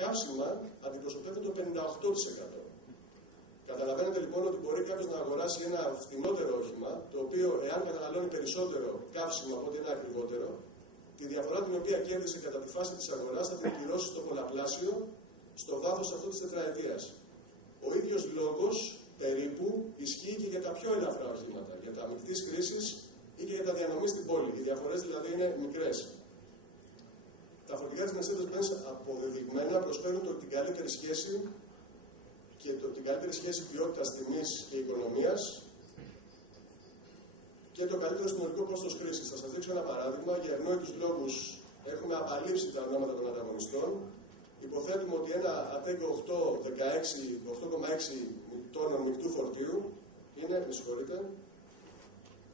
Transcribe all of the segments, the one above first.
καύσιμα αντιπροσωπεύουν το 58%. Καταλαβαίνετε λοιπόν ότι μπορεί κάποιος να αγοράσει ένα φθηνότερο όχημα, το οποίο εάν καταναλώνει περισσότερο καύσιμο από ότι ένα ακριβότερο, τη διαφορά την οποία κέρδισε κατά τη φάση της αγοράς θα την πληρώσει στο πολλαπλάσιο στο βάθος αυτού της τετραετίας. Ο ίδιος λόγος περίπου ισχύει και για τα πιο ελαφρά οχήματα, για τα μεικτής χρήσης ή και για τα διανομή στην πόλη. Οι διαφορές δηλαδή είναι μικρές. Τα φορτηγά της Mercedes-Benz αποδεδειγμένα προσφέρουν την καλύτερη σχέση και την καλύτερη σχέση ποιότητας, τιμής και οικονομίας και το καλύτερο συνολικό κόστος χρήσης. Θα σας δείξω ένα παράδειγμα. Για ευνόητους λόγους έχουμε απαλείψει τα ονόματα των ανταγωνιστών. Υποθέτουμε ότι ένα Ατέγκο 8,6 τόνων μεικτού φορτίου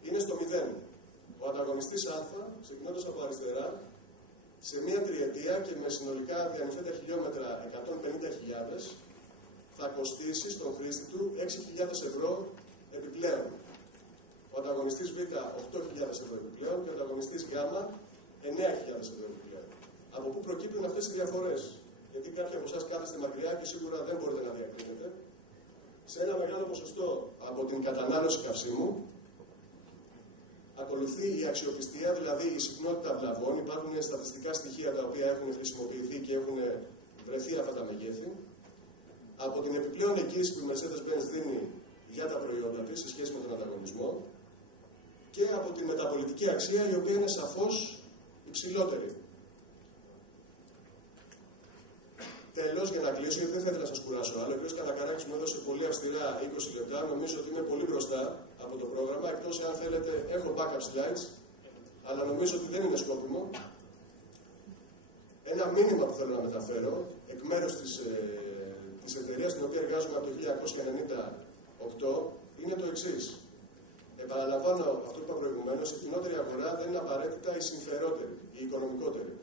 είναι στο 0. Ο ανταγωνιστής Α, ξεκινώντας από αριστερά, σε μία τριετία και με συνολικά διανυθέντα χιλιόμετρα 150.000, θα κοστίσει στον χρήστη του 6.000 ευρώ επιπλέον. Ο ανταγωνιστής Β 8.000 ευρώ επιπλέον και ο ανταγωνιστής Γ 9.000 ευρώ επιπλέον. Από πού προκύπτουν αυτές οι διαφορές? Γιατί κάποιοι από εσάς κάθεστε μακριά και σίγουρα δεν μπορείτε να διακρίνετε. Σε ένα μεγάλο ποσοστό από την κατανάλωση καυσίμου ακολουθεί η αξιοπιστία, δηλαδή η συχνότητα βλαβών. Υπάρχουν στατιστικά στοιχεία τα οποία έχουν χρησιμοποιηθεί και έχουν βρεθεί αυτά τα μεγέθη. Από την επιπλέον εγγύηση που η Mercedes-Benz δίνει για τα προϊόντα της σε σχέση με τον ανταγωνισμό και από τη μεταπολιτική αξία η οποία είναι σαφώς υψηλότερη. Τέλος, για να κλείσω, γιατί δεν θα ήθελα να σας κουράσω άλλο, ο κ. Κανακαράκης μου έδωσε πολύ αυστηρά 20 λεπτά. Νομίζω ότι είμαι πολύ μπροστά από το πρόγραμμα. Εκτός, αν θέλετε, έχω backup slides, αλλά νομίζω ότι δεν είναι σκόπιμο. Ένα μήνυμα που θέλω να μεταφέρω εκ μέρους της εταιρείας στην οποία εργάζομαι από το 1998 είναι το εξής. Επαναλαμβάνω αυτό που είπα προηγουμένως: η φθηνότερη αγορά δεν είναι απαραίτητα η συμφερότερη, η οικονομικότερη.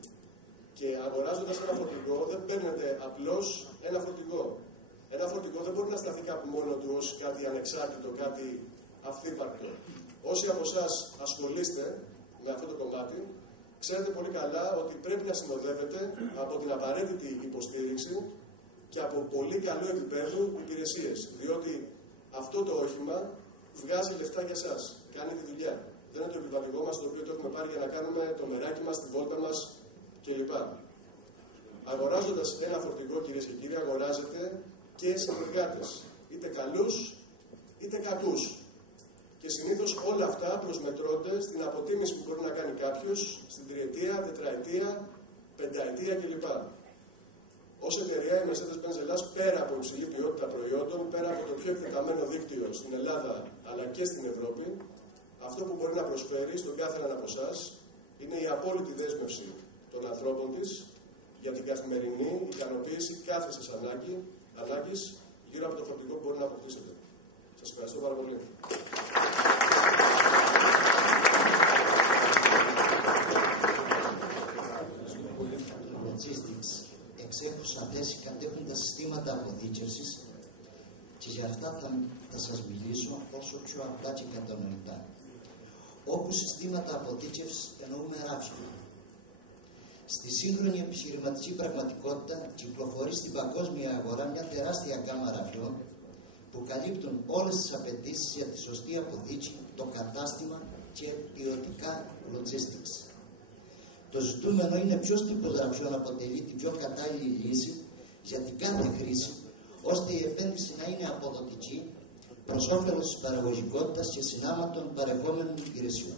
Και αγοράζοντας ένα φορτηγό, δεν παίρνετε απλώς ένα φορτηγό. Ένα φορτηγό δεν μπορεί να σταθεί κάπου μόνο του ως κάτι ανεξάρτητο, κάτι αυθύπαρκτο. Όσοι από εσάς ασχολείστε με αυτό το κομμάτι, ξέρετε πολύ καλά ότι πρέπει να συνοδεύετε από την απαραίτητη υποστήριξη και από πολύ καλό επίπεδο υπηρεσίες. Διότι αυτό το όχημα βγάζει λεφτά για εσάς. Κάνει τη δουλειά. Δεν είναι το επιβατηγό μας το οποίο το έχουμε πάρει για να κάνουμε το μεράκι μας, τη βόλτα μας κλπ. Αγοράζοντας ένα φορτηγό, κυρίες και κύριοι, αγοράζετε και συνεργάτες. Είτε καλούς, είτε κακούς. Και συνήθως όλα αυτά προσμετρώνται στην αποτίμηση που μπορεί να κάνει κάποιος στην τριετία, τετραετία, πενταετία κλπ. Ως εταιρεία, η Mercedes-Benz Ελλάς, πέρα από υψηλή ποιότητα προϊόντων, πέρα από το πιο εκτεταμένο δίκτυο στην Ελλάδα αλλά και στην Ευρώπη, αυτό που μπορεί να προσφέρει στον κάθε έναν από εσάς είναι η απόλυτη δέσμευση των ανθρώπων της για την καθημερινή ικανοποίηση κάθε σας ανάγκης γύρω από το φορτηγό που μπορεί να αποκτήσετε. Σας ευχαριστώ πάρα πολύ. Εξέχουσα θέση κατέχουν τα συστήματα αποθήκευσης και για αυτά θα σας μιλήσω όσο πιο απλά και κατανοητά. Όπου συστήματα αποθήκευσης εννοούμε ράφια. Στη σύγχρονη επιχειρηματική πραγματικότητα κυκλοφορεί στην παγκόσμια αγορά μια τεράστια γκάμα ραφιών που καλύπτουν όλες τις απαιτήσεις για τη σωστή αποθήκη, το κατάστημα και ποιοτικά logistics. Το ζητούμενο είναι ποιος τύπος ραφιών αποτελεί την πιο κατάλληλη λύση για την κάθε χρήση, ώστε η επένδυση να είναι αποδοτική προς όφελος της παραγωγικότητας και συνάμα των παρεχόμενων υπηρεσιών.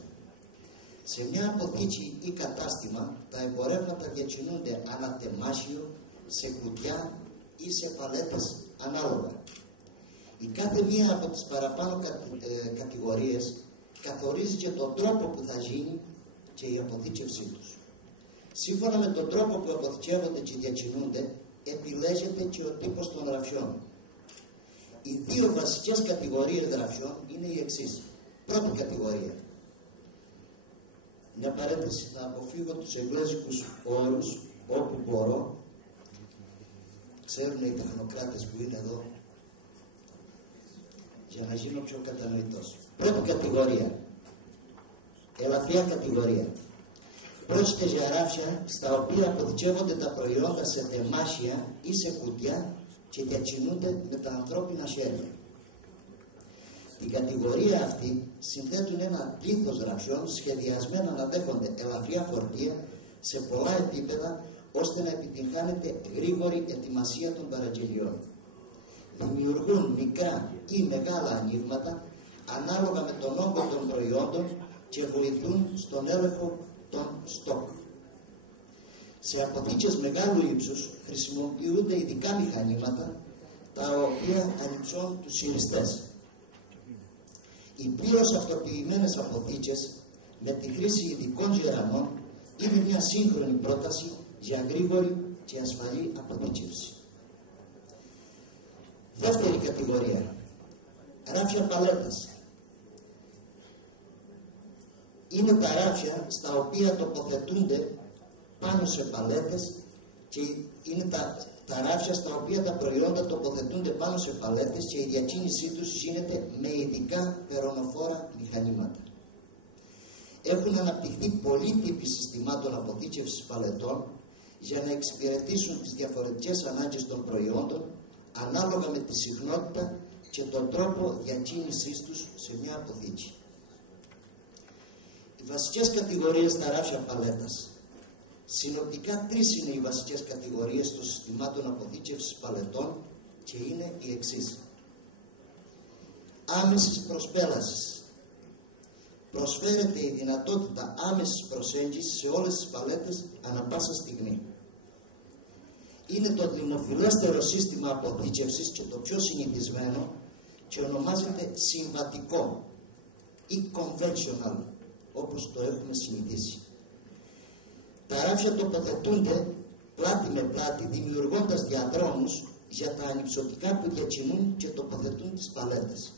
Σε μια αποθήκη ή κατάστημα, τα εμπορεύματα διακινούνται ανατεμάχιο, σε κουτιά ή σε παλέτες ανάλογα. Η κάθε μία από τις παραπάνω κατηγορίες καθορίζει και τον τρόπο που θα γίνει και η αποθήκευσή τους. Σύμφωνα με τον τρόπο που αποθηκεύονται και διακινούνται, επιλέγεται και ο τύπος των ραφιών. Οι δύο βασικές κατηγορίες ραφιών είναι οι εξής. Πρώτη κατηγορία. Μια παρένθεση, θα αποφύγω τους εγγλέζικους όρους όπου μπορώ. Ξέρουν οι τεχνοκράτες που είναι εδώ, για να γίνω πιο κατανοητός. Πρώτη κατηγορία. Ελαφριά κατηγορία. Πρόκειται για ράφια στα οποία αποθηκεύονται τα προϊόντα σε τεμάχια ή σε κουτιά και διακινούνται με τα ανθρώπινα χέρια. Την κατηγορία αυτή συνθέτουν ένα πλήθος ραφιών σχεδιασμένα να δέχονται ελαφριά φορτία σε πολλά επίπεδα, ώστε να επιτυγχάνεται γρήγορη ετοιμασία των παραγγελιών. Δημιουργούν μικρά ή μεγάλα ανοίγματα ανάλογα με τον όγκο των προϊόντων και βοηθούν στον έλεγχο των στόκ. Σε αποθήκες μεγάλου ύψους χρησιμοποιούνται ειδικά μηχανήματα τα οποία ανυψώνουν τους χειριστές. Οι πλήρως αυτοποιημένες αποθήκες με τη χρήση ειδικών γεραμών είναι μια σύγχρονη πρόταση για γρήγορη και ασφαλή αποθήκευση. Δεύτερη κατηγορία. Ράφια παλέτας. Είναι τα ράφια στα οποία τοποθετούνται πάνω σε παλέτες και είναι τα ράφια στα οποία τα προϊόντα τοποθετούνται πάνω σε παλέτες και η διακίνησή τους γίνεται με ειδικά περωνοφόρα μηχανήματα. Έχουν αναπτυχθεί πολλοί τύποι συστημάτων αποθήκευσης παλετών για να εξυπηρετήσουν τις διαφορετικές ανάγκες των προϊόντων ανάλογα με τη συχνότητα και τον τρόπο διακίνησής τους σε μια αποθήκη. Οι βασικές κατηγορίες στα ράφια παλέτας. Συνοπτικά 3 είναι οι βασικές κατηγορίες των συστημάτων αποθήκευσης παλετών και είναι οι εξής. Άμεσης προσπέλασης. Προσφέρεται η δυνατότητα άμεσης προσέγγισης σε όλες τις παλέτες ανά πάσα στιγμή. Είναι το δημοφιλέστερο σύστημα αποθήκευσης και το πιο συνηθισμένο και ονομάζεται συμβατικό ή conventional, όπως το έχουμε συνηθίσει. Τα ράφια τοποθετούνται πλάτη με πλάτη, δημιουργώντας διαδρόμους για τα ανυψωτικά που διακινούν και τοποθετούν τις παλέτες.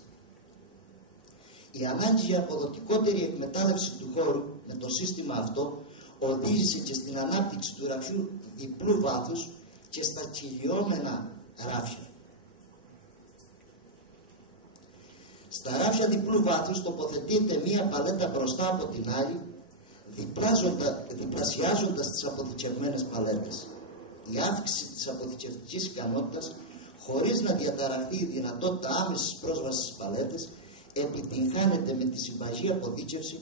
Η ανάγκη για αποδοτικότερη εκμετάλλευση του χώρου με το σύστημα αυτό οδήγησε και στην ανάπτυξη του ραφιού διπλού βάθους και στα κυλιόμενα ράφια. Στα ράφια διπλού βάθους τοποθετείται μία παλέτα μπροστά από την άλλη, διπλασιάζοντας τις αποθηκευμένες παλέτες. Η αύξηση της αποθηκευτικής ικανότητας, χωρίς να διαταραχθεί η δυνατότητα άμεσης πρόσβασης στις παλέτες, επιτυγχάνεται με τη συμπαγή αποθήκευση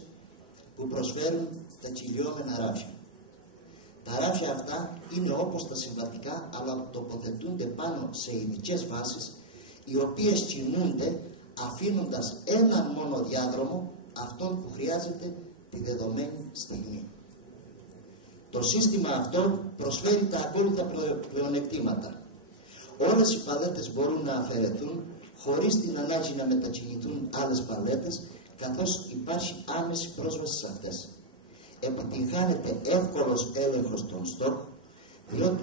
που προσφέρουν τα κυλιόμενα ράφια. Τα ράφια αυτά είναι όπως τα συμβατικά, αλλά τοποθετούνται πάνω σε ειδικές βάσεις, οι οποίες κινούνται αφήνοντας έναν μόνο διάδρομο, αυτόν που χρειάζεται τη δεδομένη στιγμή. Το σύστημα αυτό προσφέρει τα ακόλουθα πλεονεκτήματα. Όλες οι παλέτες μπορούν να αφαιρεθούν χωρίς την ανάγκη να μετακινηθούν άλλες παλέτες, καθώς υπάρχει άμεση πρόσβαση σε αυτές. Επιτυγχάνεται εύκολος έλεγχος των στόκ, διότι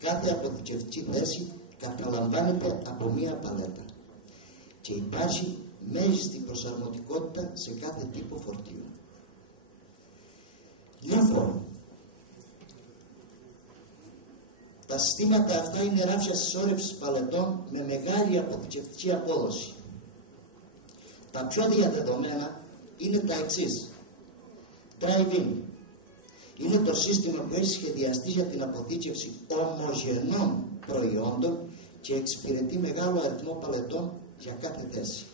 κάθε αποθηκευτική θέση καταλαμβάνεται από μία παλέτα και υπάρχει μέγιστη προσαρμοτικότητα σε κάθε τύπο φορτίου. Λίθο. Τα συστήματα αυτά είναι ράφια συσσόρευσης παλετών με μεγάλη αποθηκευτική απόδοση. Τα πιο διαδεδομένα είναι τα εξής. Drive-in. Είναι το σύστημα που έχει σχεδιαστεί για την αποθήκευση ομογενών προϊόντων και εξυπηρετεί μεγάλο αριθμό παλετών για κάθε θέση.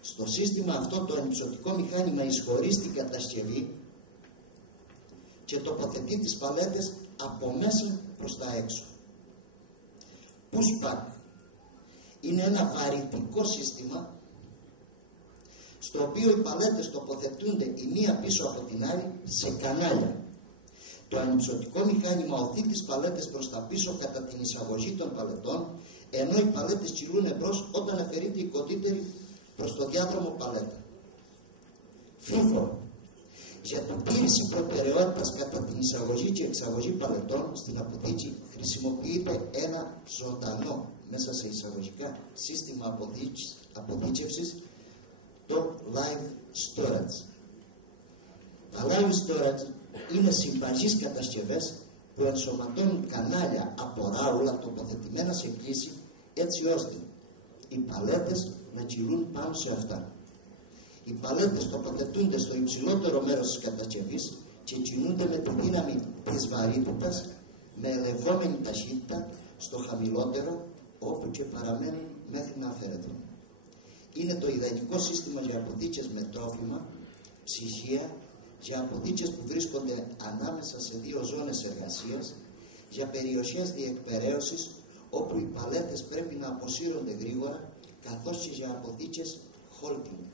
Στο σύστημα αυτό το ανυψωτικό μηχάνημα εισχωρεί στην κατασκευή και τοποθετεί τις παλέτες από μέσα προς τα έξω. Pushback είναι ένα βαρυτικό σύστημα στο οποίο οι παλέτες τοποθετούνται η μία πίσω από την άλλη σε κανάλια. Το ανυψωτικό μηχάνημα οθεί τις παλέτες προς τα πίσω κατά την εισαγωγή των παλετών, ενώ οι παλέτες κυλούν εμπρός όταν αφαιρείται η κοντύτερη προς το διάδρομο παλέτα. FIFO. Για την τήρηση προτεραιότητας κατά την εισαγωγή και εξαγωγή παλετών στην αποθήκη χρησιμοποιείται ένα ζωντανό, μέσα σε εισαγωγικά, σύστημα αποθήκευσης, το live storage. Τα live storage είναι συμπαγείς κατασκευές που ενσωματώνουν κανάλια από ράουλα τοποθετημένα σε κλίση, έτσι ώστε οι παλέτες να κυλούν πάνω σε αυτά. Οι παλέτες τοποθετούνται στο υψηλότερο μέρος της κατασκευής και κινούνται με τη δύναμη της βαρύτητας με ελεγχόμενη ταχύτητα στο χαμηλότερο, όπου και παραμένουν μέχρι να αφαιρεθούν. Είναι το ιδανικό σύστημα για αποθήκες με τρόφιμα, ψυχία, για αποθήκες που βρίσκονται ανάμεσα σε δύο ζώνες εργασίας, για περιοχές διεκπεραίωσης όπου οι παλέτες πρέπει να αποσύρονται γρήγορα, καθώς και για αποθήκες holding,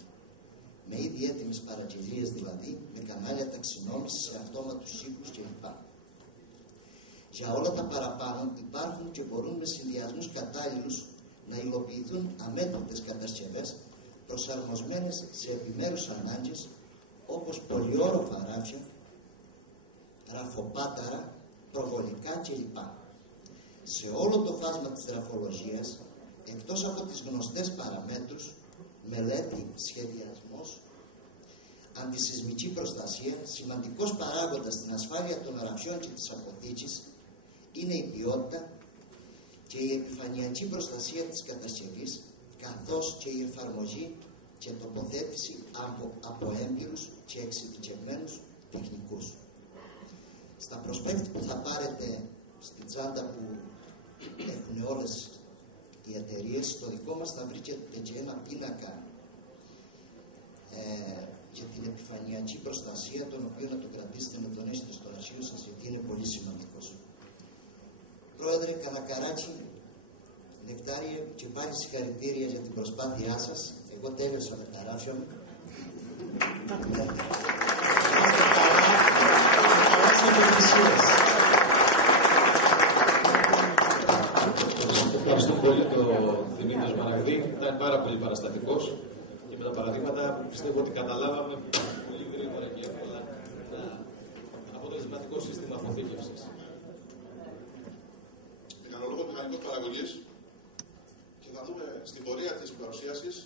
με ήδη έτοιμες παραγγελίες δηλαδή, με κανάλια ταξινόμησης σε αυτόματους οίκους κλπ. Για όλα τα παραπάνω υπάρχουν και μπορούν με συνδυασμούς κατάλληλους να υλοποιηθούν αμέτρητες κατασκευές προσαρμοσμένες σε επιμέρους ανάγκες, όπως πολυόροφα ράφια, ραφοπάταρα, προβολικά κλπ. Σε όλο το φάσμα της ραφολογίας, εκτός από τις γνωστές παραμέτρους, μελέτη, σχεδιασμός, αντισυσμική προστασία, σημαντικός παράγοντας στην ασφάλεια των ραφιών και της αποθήκης είναι η ποιότητα και η επιφανειακή προστασία της κατασκευής, καθώς και η εφαρμογή και τοποθέτηση από έμπειρους και εξειδικευμένους τεχνικούς. Στα προσπέκτη που θα πάρετε στην τσάντα που έχουν όλες οι εταιρείες, στο δικό μας θα βρείτε και ένα πίνακα για την επιφανειακή προστασία, τον οποίο να το κρατήσετε να τον έχετε στο αρχείο σας, γιατί είναι πολύ σημαντικός. Πρόεδρε Κανακαράκη, Νεκτάριε, και πάλι συγχαρητήρια για την προσπάθειά σας. Εγώ τέλειωσα με τα ράφια μου. Ευχαριστώ πολύ τον Δημήτρη Μαραγδί. Ήταν πάρα πολύ παραστατικός και με τα παραδείγματα πιστεύω ότι καταλάβαμε πολύ γρήγορα και εύκολα ένα αποτελεσματικό σύστημα αποθήκευσης. Μηχανολόγος μηχανικός παραγωγής, και θα δούμε στην πορεία της παρουσίασης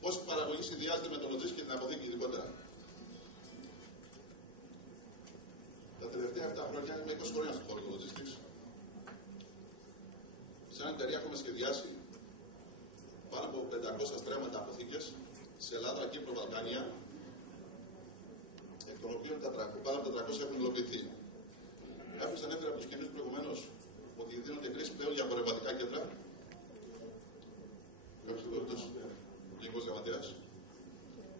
πώς η παραγωγή συνδυάζεται με τον logistics και την αποθήκη ειδικότερα. Τα τελευταία 7 χρόνια είμαι 20 χρόνια στον χώρο του logistics. Σαν εταιρεία έχουμε σχεδιάσει πάνω από 500 στρέμματα αποθήκες σε Ελλάδα, Κύπρο, Βαλκάνια, εκ των οποίων πάνω από 400 έχουν υλοποιηθεί. Κάποιος ανέφερε από τους κοινούς προηγουμένως ότι δίνονται κρίση πλέον για απορρευματικά κέντρα. Κάποιος γενικός γραμματέας.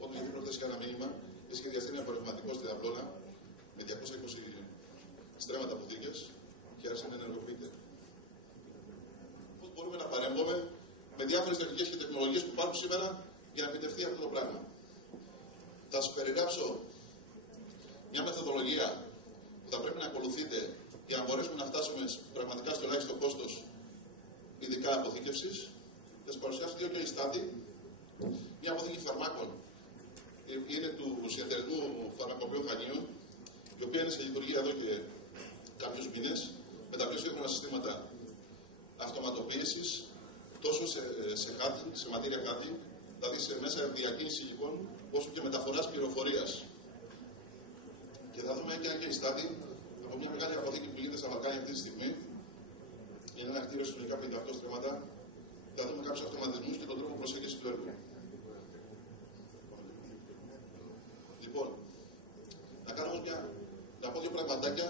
Όταν είχε προχθές ένα μήνυμα, έχει σχεδιαστεί ένα απορρευματικό στη Δαμπλώνα με 220 στρέμματα αποθήκες και άρχισε να ενεργοποιείται. Πώς μπορούμε να παρέμβουμε με διάφορες τεχνικές και τεχνολογίες που υπάρχουν σήμερα για να επιτευχθεί αυτό το πράγμα. Θα σας περιγράψω μια μεθοδολογία που θα πρέπει να ακολουθείτε για να μπορέσουμε να φτάσουμε πραγματικά στο ελάχιστο κόστος, ειδικά αποθήκευσης. Θα σας παρουσιάσω δύο case study. Μια αποθήκη φαρμάκων είναι του Συνεταιρισμού Φαρμακοποιών Χανίων, η οποία είναι σε λειτουργία εδώ και κάποιους μήνες, με τα πιο σύγχρονα συστήματα αυτοματοποίησης, τόσο σε ματήρια χάρτη, δηλαδή σε μέσα διακίνηση υλικών, όσο και μεταφοράς πληροφορίας. Και θα δούμε και ένα case study από μια μεγάλη αποθήκη που γίνεται στα Βαλκάνια αυτή τη στιγμή. Είναι ένα κτίριο συνολικά 58 στρέμματα. Θα δούμε κάποιους αυτοματισμούς και τον τρόπο προσέγγισης του έργου. Λοιπόν, να κάνουμε να πω δύο πραγματάκια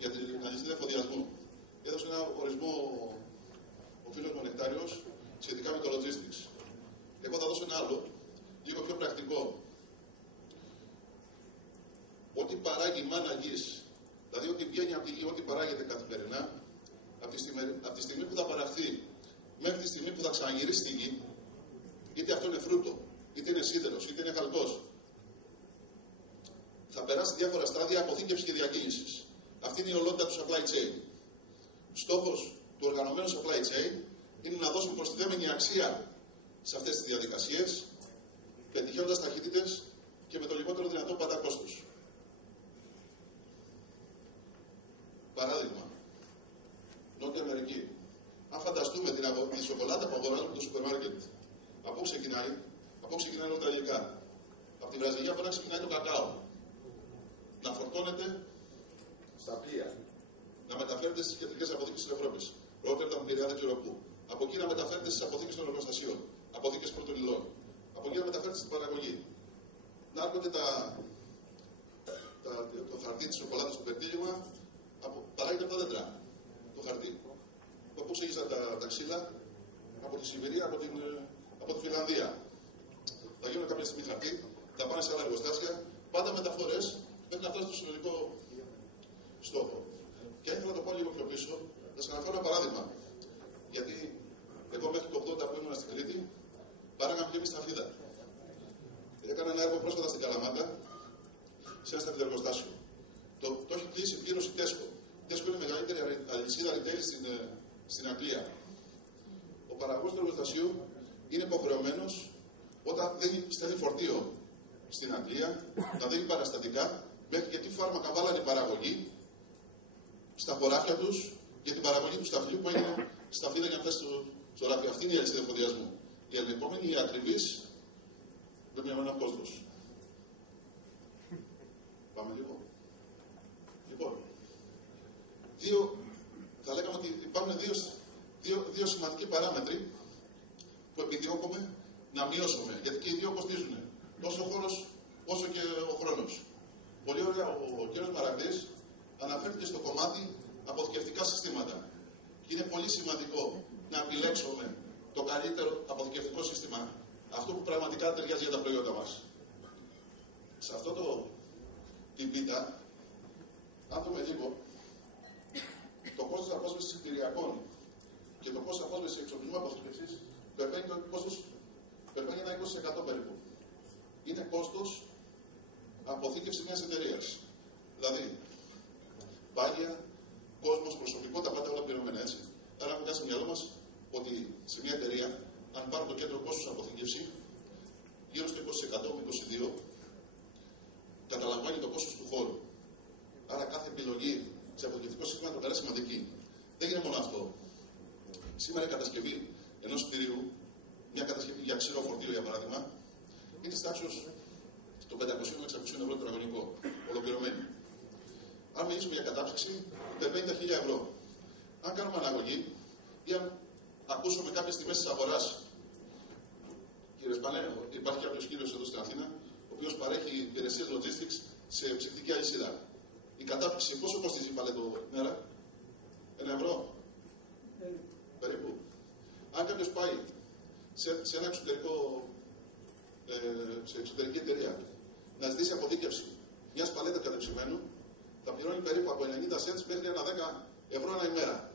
για την αλυσίδα εφοδιασμού. Έδωσε ένα ορισμό ο φίλος μου Νεκτάριος σχετικά με το logistics. Εγώ θα δώσω ένα άλλο, λίγο πιο πρακτικό. Ό,τι παράγει η μάνα γης, δηλαδή ό,τι βγαίνει από τη γη, ό,τι παράγεται καθημερινά, από τη στιγμή που θα παραχθεί μέχρι τη στιγμή που θα ξαναγυρίσει στη γη, είτε αυτό είναι φρούτο, είτε είναι σίδερος, είτε είναι χαλκός, θα περάσει διάφορα στάδια αποθήκευσης και διακίνησης. Αυτή είναι η ολότητα του supply chain. Στόχος του οργανωμένου supply chain είναι να δώσουν προστιθέμενη αξία σε αυτές τις διαδικασίες, πετυχαίνοντας ταχύτητες και με το λιγότερο δυνατό πάντα κόστος. Παράδειγμα, Νότια Αμερική. Αν φανταστούμε τη σοκολάτα που αγοράζουμε στο σούπερ μάρκετ, από πού ξεκινάει? Από πού ξεκινάνε όλα τα υλικά? Από τη Βραζιλία μπορεί να ξεκινάει το κακάο. Να φορτώνεται στα πλοία. Να μεταφέρεται στις κεντρικές αποθήκες της Ευρώπης. Ρότερνταμ, Πειραιά, δεν ξέρω πού. Από εκεί να μεταφέρεται στις αποθήκες των εργοστασίων. Αποθήκες πρώτων υλών. Από εκεί να μεταφέρεται στην παραγωγή. να έρχονται το χαρτί της σοκολάτας στο περτύλιγμα, παράγεται από τα δέντρα. Το χαρτί. Πού ξεγίζαν τα ξύλα? Από τη Σιβηρία, από τη Φιλανδία. Θα γίνουν κάποια στιγμή χαρτί, θα πάνε σε άλλα εργοστάσια, πάντα μεταφορές μέχρι να φτάσει στο συνολικό στόχο. Και αν ήθελα να το πάω λίγο πιο πίσω, θα σας αναφέρω ένα παράδειγμα. Γιατί εγώ μέχρι το 80 που ήμουν στην Κρήτη, παράγαμε και εμείς τα φίδα. Έκανα ένα έργο πρόσφατα στην Καλαμάτα, σε ένα σταθμιδεργοστάσιο. Το έχει κλείσει πλήρως η Τέσκο. Η Τέσκο είναι η μεγαλύτερη αλυσίδα retail στην Αγγλία. Ο παραγωγός του εργοστασίου είναι υποχρεωμένος όταν στέλνει φορτίο στην Αγγλία να δίνει παραστατικά μέχρι και τι φάρμακα βάλανε η παραγωγή στα χωράφια τους για την παραγωγή του σταφυλίου που έγινε στα φίδα για να φτάσει στο ράφι. Αυτή είναι η αλυσίδα εφοδιασμού. Η ελεγχόμενη, η ακριβής, δεν είναι ένα κόστος. Πάμε λίγο. Λοιπόν, θα λέγαμε ότι υπάρχουν δύο σημαντικοί παράμετροι που επιδιώκουμε να μειώσουμε. Γιατί και οι δύο κοστίζουν. Τόσο ο χώρος, όσο και ο χρόνος. Πολύ ωραία, ο κ. Μαραγδής αναφέρθηκε στο κομμάτι αποθηκευτικά συστήματα. Και είναι πολύ σημαντικό να επιλέξουμε το καλύτερο αποθηκευτικό σύστημα. Αυτό που πραγματικά ταιριάζει για τα προϊόντα μας. Σε αυτό την πίτα, αν δούμε λίγο, το κόστος απόσβεσης κτηριακών και το κόστος απόσβεσης εξοπλισμού αποθήκευσης περνάει ένα 20% περίπου. Είναι κόστος αποθήκευση μιας εταιρείας. Δηλαδή, πάγια, κόσμος, προσωπικό, τα πάντα όλα πληρωμένα έτσι. Άρα, έχουμε κάνει στο μυαλό μας ότι σε μια εταιρεία, αν πάρουν το κέντρο κόστος αποθήκευση, γύρω στο 20% με 22%, καταλαμβάνει το κόστος του χώρου. Άρα, κάθε επιλογή σε αποθηκευτικό σύστημα είναι σημαντική. Δεν είναι μόνο αυτό. Σήμερα η κατασκευή ενός κτηρίου, μια κατασκευή για ξηρό φορτίο για παράδειγμα, είναι στη τάξη των 500-600 ευρώ τετραγωνικό, ολοκληρωμένη. Αν μιλήσουμε για κατάψυξη, περνάει τα 1.000 ευρώ. Αν κάνουμε αναγωγή ή αν ακούσουμε κάποιες τιμές της αγοράς, κύριε Σπανέ, υπάρχει κάποιος κύριος εδώ στην Αθήνα, ο οποίος παρέχει υπηρεσίες logistics σε ψυχτική αλυσίδα. Η κατάψυξη πόσο κοστίζει παλέτο μέρα? 1 ευρώ. Περίπου. Αν κάποιος πάει σε ένα σε εξωτερική εταιρεία να ζητήσει αποθήκευση μιας παλέτας κατεψημένου, θα πληρώνει περίπου από 90 cents μέχρι ένα 10 ευρώ ανά ημέρα.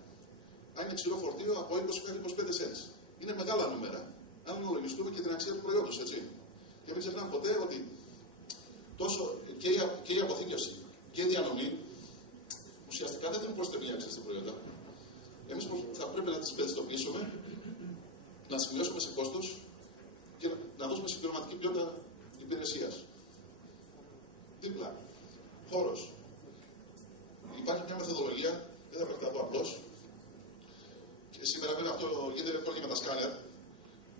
Αν είναι ξηρό φορτίο, από 20 μέχρι 25 cents. Είναι μεγάλα νούμερα. Αν λογιστούμε και την αξία του προϊόντος, έτσι. Και μην ξεχνάμε ποτέ ότι τόσο και η αποθήκευση και η διανομή ουσιαστικά δεν δίνουν προσθεμένη αξία στην προϊόντα. Εμείς θα πρέπει να τις βελτιστοποιήσουμε, να τις μειώσουμε σε κόστος και να δώσουμε συμπληρωματική ποιότητα υπηρεσίας. Δίπλα, χώρος. Υπάρχει μια μεθοδολογία, δεν θα επεκταθώ απλώς. Και σήμερα βέβαια αυτό γίνεται εύκολο και με τα σκάνερ.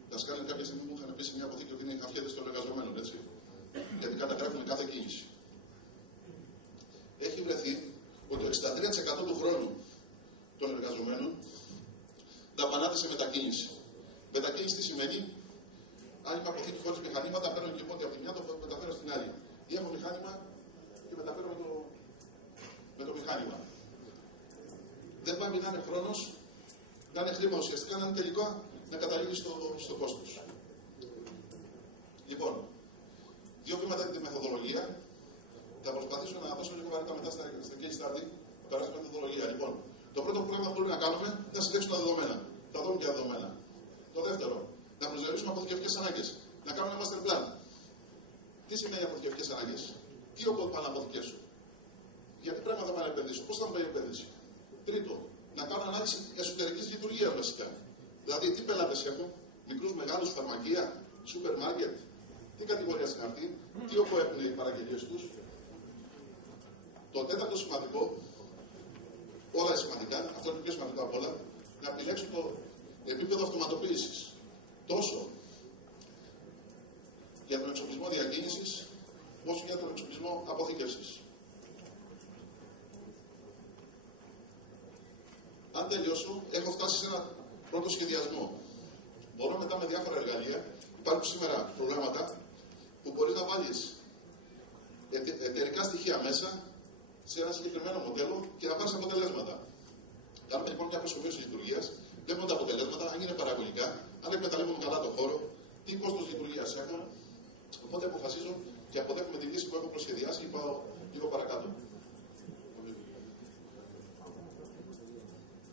Τα σκάνερ κάποια στιγμή μου είχαν πει σε μια αποθήκη ότι είναι χαφιέτες των εργαζομένων, έτσι. Γιατί καταγράφουν κάθε κίνηση. Έχει βρεθεί ότι το 63% του χρόνου των εργαζομένων δαπανάται σε μετακίνηση. Μετακίνηση τι σημαίνει? Αν είμαι αποθήκη χωρίς μηχανήματα, παίρνω και πότε από τη μια, το μεταφέρω στην άλλη. Ή έχω μηχάνημα και μεταφέρω με το μηχάνημα. Δεν πάει να είναι χρόνος, να είναι χρήμα ουσιαστικά, να είναι τελικά να καταλήγει στο κόστος. Λοιπόν, δύο βήματα για τη μεθοδολογία. Θα προσπαθήσω να δώσω λίγο βαρύτητα μετά στα case study, να περάσω τη μεθοδολογία. Λοιπόν, το πρώτο πράγμα που μπορούμε να κάνουμε είναι να συλλέξουμε τα δεδομένα. Θα δούμε και τα δεδομένα. Το δεύτερο, να προσδιορίσουμε αποθηκευτικές ανάγκες. Να κάνουμε ένα master plan. Τι σημαίνει αποθηκευτικές ανάγκες? Τι όγκο πάω να αποθηκεύσω? Γιατί πράγματα θα επενδύσω? Πώς θα μου πάει η επένδυση? Τρίτο, να κάνω ανάλυση εσωτερικής λειτουργίας βασικά. Δηλαδή, τι πελάτες έχω? Μικρούς, μεγάλους, φαρμακεία, σούπερ μάρκετ. Τι κατηγορία είναι αυτή? Τι όγκο έχουν οι παραγγελίες τους? Το τέταρτο σημαντικό, όλα σημαντικά, αυτό είναι το πιο σημαντικό από όλα, να επιλέξω το επίπεδο αυτοματοποίησης. Τόσο για τον εξοπλισμό διακίνησης, όσο για τον εξοπλισμό αποθήκευσης. Αν τελειώσω, έχω φτάσει σε ένα πρώτο σχεδιασμό. Μπορώ μετά με διάφορα εργαλεία, υπάρχουν σήμερα προγράμματα που μπορεί να βάλεις εταιρικά στοιχεία μέσα σε ένα συγκεκριμένο μοντέλο και να πάρει αποτελέσματα. Κάνουμε λοιπόν μια προσωμείωση λειτουργία, βλέπουμε τα αποτελέσματα, αν είναι παραγωγικά, αν εκμεταλλεύουμε καλά τον χώρο, τι κόστος λειτουργίας έχουμε. Οπότε αποφασίζω και αποδέχομαι τη λύση που έχω προσχεδιάσει και πάω λίγο παρακάτω.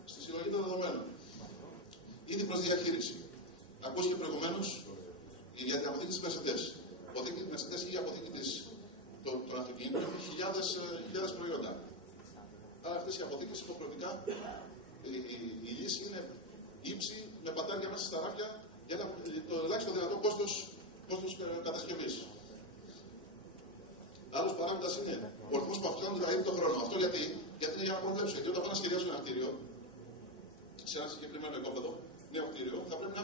Στη συλλογή των δεδομένων. Ήδη προς διαχείριση. Ακούστηκε προηγουμένως για την αποθήκη της Mercedes. Η αποθήκη της Mercedes ή η αποθήκη των αυτοκινήτων έχει χιλιάδες προϊόντα. Άρα αυτές οι αποθήκες υποχρεωτικά η λύση είναι ύψη με πατάρια μέσα στα ράφια για το ελάχιστο δυνατό κόστος κατασκευής. Άλλος παράγοντας είναι ο ρυθμός που αυξάνονται δηλαδή τον χρόνο. Αυτό γιατί είναι για να προβλέψω. Γιατί όταν πάω να σχεδιάσω ένα κτίριο, σε ένα συγκεκριμένο οικόπεδο, νέο κτίριο, θα πρέπει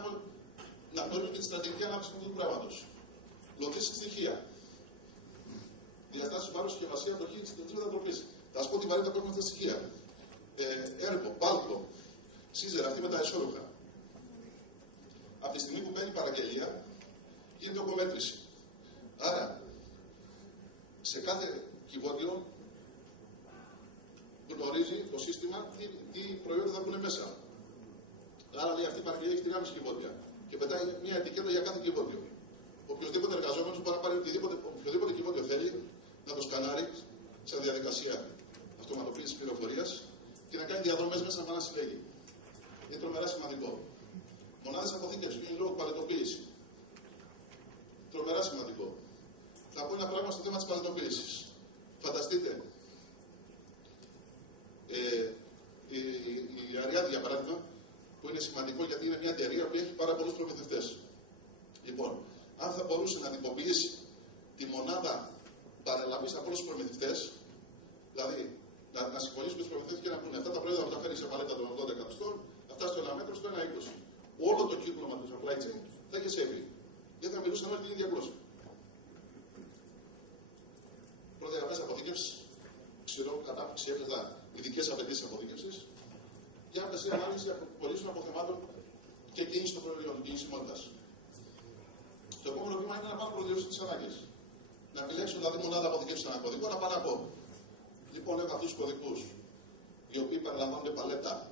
να γνωρίζω και τη στρατηγική ανάπτυξη αυτού του πράγματος. Λογιστικά στοιχεία. Διαστάσεις βάρους, συσκευασία, αντοχή της μετατροπής. Θα σας πω τι βαρύτητα που έχουμε αυτά τα στοιχεία. Έργο, πάλκο, σύζερα, αυτή με τα ισόρροπα. Από τη στιγμή που μπαίνει η παραγγελία, γίνεται οκομέτρηση. Άρα, σε κάθε κυβότιο γνωρίζει το σύστημα τι προϊόντα θα μπουν μέσα. Άρα, λέει, αυτή η παραγγελία έχει 3,5 κυβότια. Και πετάει μια ετικέτα για κάθε κυβότιο. Οποιοδήποτε εργαζόμενος μπορεί να πάρει οποιοδήποτε κυβότιο θέλει, να το σκανάρει σε διαδικασία αυτοματοποίησης πληροφορίας και να κάνει διαδρομές μέσα να συλλέγει. Είναι τρομερά σημαντικό. Μονάδες αποθήκευσης, είναι λόγω παλαιτοποίηση. Τρομερά σημαντικό. Θα πω ένα πράγμα στο θέμα της παλαιτοποίησης. Φανταστείτε, η Αριάδη για παράδειγμα, που είναι σημαντικό γιατί είναι μια εταιρεία που έχει πάρα πολλούς προμηθευτές. Λοιπόν, αν θα μπορούσε να τυποποιήσει τη μονάδα παρελαβής από όλους τους προμηθευτές, δηλαδή να συμφωνήσει με τους προμηθευτές και να πούνε αυτά τα προϊόντα που τα φέρει σε παλέτα των 80 εκατοστών, αυτά στο 1 μέτρο, στο 1,20. Όλο το κύκλωμα του supply chain θα είχε σέβει. Γιατί θα μιλούσαν όλοι την ίδια γλώσσα. Πρώτα γραμμές αποθήκευσης, ξηρό κατάπτυξη, έφτασα ειδικές απαιτήσεις αποθήκευσης, και άμεση ανάλυση απολύσεων αποθεμάτων και κίνηση των προϊόντων, κινησιμότητας. Το επόμενο βήμα είναι να πάω να προσδιορίσω τις ανάγκες. Να επιλέξω δηλαδή μονάδα αποθηκεύσης ένα κωδικό, να πάω να πω. Λοιπόν, έχω αυτούς τους κωδικούς, οι οποίοι περιλαμβάνονται παλέτα